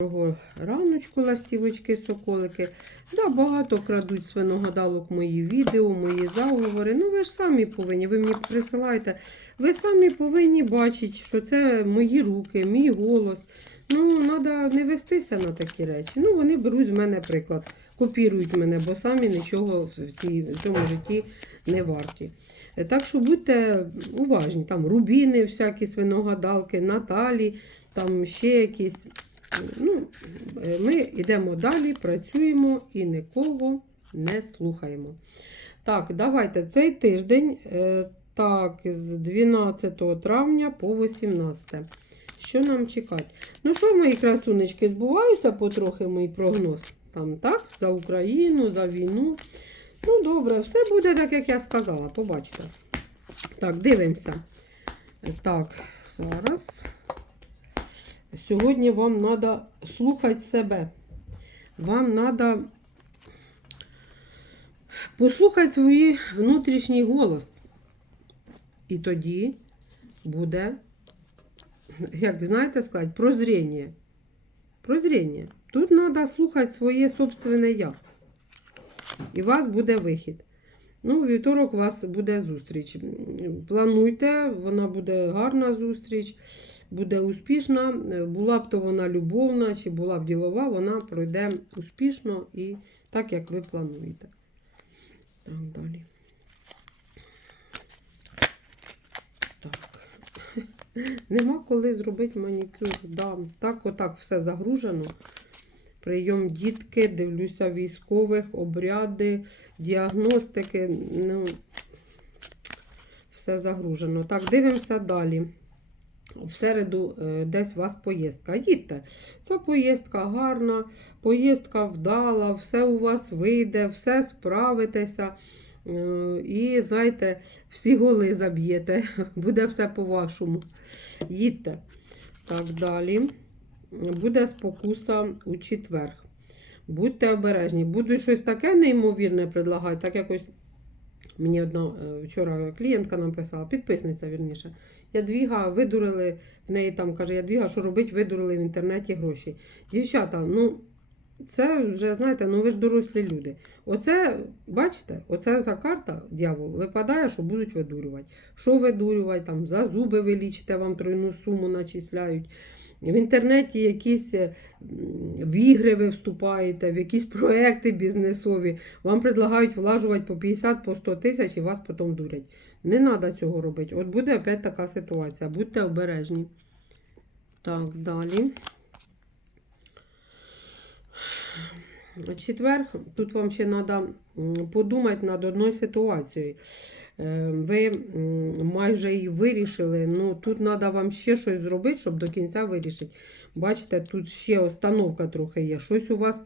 Доброго раночку, ластівочки, соколики. Да, багато крадуть свиногадалок мої відео, мої заговори. Ну, ви ж самі повинні, ви мені присилаєте. Ви самі повинні бачити, що це мої руки, мій голос. Ну, треба не вестися на такі речі. Ну, вони беруть з мене приклад, копірують мене, бо самі нічого в, цьому житті не варті. Так що будьте уважні, там рубіни, всякі свиногадалки, Наталі, там ще якісь. Ну, е, ми йдемо далі, працюємо і нікого не слухаємо. Так, давайте цей тиждень, е, так, з 12 травня по 18. Що нам чекати? Ну що, мої красунечки, збуваються потрохи мій прогноз? Там, так, за Україну, за війну. Ну, добре, все буде так, як я сказала, побачите. Так, дивимося. Так, зараз. Сьогодні вам треба слухати себе. Вам треба послухати свій внутрішній голос. І тоді буде, як знаєте сказати, прозріння. Прозріння. Тут треба слухати своє собственне я. І у вас буде вихід. Ну, вівторок у вас буде зустріч. Плануйте, вона буде гарна зустріч буде успішна. Е, Була б то вона любовна, чи була б ділова, вона пройде успішно і так, як ви плануєте. Так, далі. Так. Нема коли зробити манікюр. Да. Так, отак все загружено. Прийом дітки, дивлюся військових, обряди, діагностики. Ну, все загружено. Так, дивимося далі в середу е, десь у вас поїздка. Їдьте. Ця поїздка гарна, поїздка вдала, все у вас вийде, все справитеся. Е, І, знаєте, всі голи заб'єте. Буде все по-вашому. Їдьте. Так, далі. Буде спокуса у четвер. Будьте обережні. Буду щось таке неймовірне предлагати, так якось. Мені одна е, вчора клієнтка написала, підписниця вірніше. Ядвіга видурили в неї там, каже, Ядвіга, що робить, видурили в інтернеті гроші. Дівчата, ну це вже, знаєте, ну ви ж дорослі люди. Оце, бачите, оце ця карта, дьявол, випадає, що будуть видурювати. Що видурювати, там за зуби ви лічите, вам тройну суму начисляють. В інтернеті якісь м, в ігри ви вступаєте, в якісь проекти бізнесові. Вам предлагають влажувати по 50, по 100 тисяч і вас потім дурять. Не треба цього робити. От буде опять така ситуація. Будьте обережні. Так, далі. Четвер, тут вам ще треба подумати над одною ситуацією. Е, Ви майже і вирішили, ну тут треба вам ще щось зробити, щоб до кінця вирішити. Бачите, тут ще остановка трохи є. Щось у вас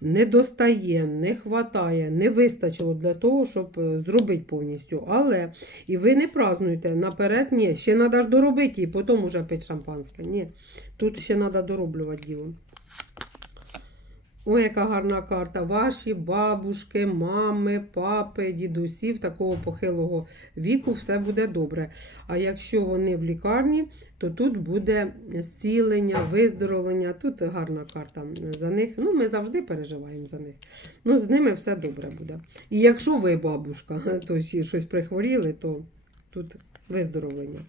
не достає, не хватає, не вистачило для того, щоб е, зробити повністю. Але і ви не празднуєте наперед, ні, ще треба ж доробити і потім уже пити шампанське. Ні, тут ще треба дороблювати діло. Ой, яка гарна карта. Ваші бабушки, мами, папи, дідусів такого похилого віку все буде добре. А якщо вони в лікарні, то тут буде зцілення, виздоровлення. Тут гарна карта за них. Ну, ми завжди переживаємо за них. Ну, з ними все добре буде. І якщо ви бабушка, то щось прихворіли, то тут виздоровлення.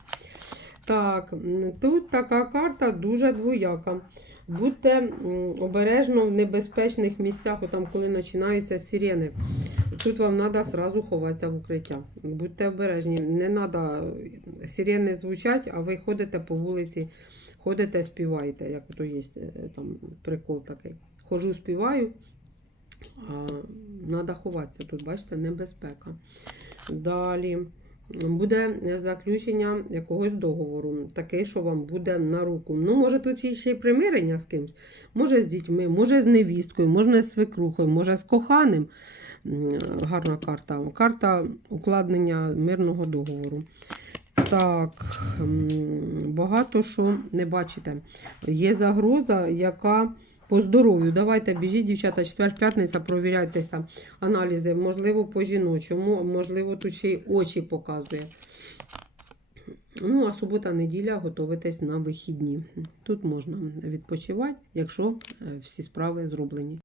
Так, тут така карта дуже двояка. Будьте обережно в небезпечних місцях, там, коли починаються сирени. Тут вам треба сразу ховатися в укриття. Будьте обережні. Не треба сирени звучать, а ви ходите по вулиці, ходите, співаєте, як то є е, там прикол такий. Хожу, співаю, а треба ховатися. Тут, бачите, небезпека. Далі. Буде заключення якогось договору, такий, що вам буде на руку. Ну, може, тут ще й примирення з кимось, може з дітьми, може з невісткою, може з свекрухою, може з коханим. Гарна карта. Карта укладнення мирного договору. Так, багато що не бачите. Є загроза, яка по здоров'ю. Давайте біжіть, дівчата, четвер, п'ятниця, провіряйтеся аналізи. Можливо, по жіночому, можливо, тут ще й очі показує. Ну, а субота-неділя готуватись на вихідні. Тут можна відпочивати, якщо е, всі справи зроблені.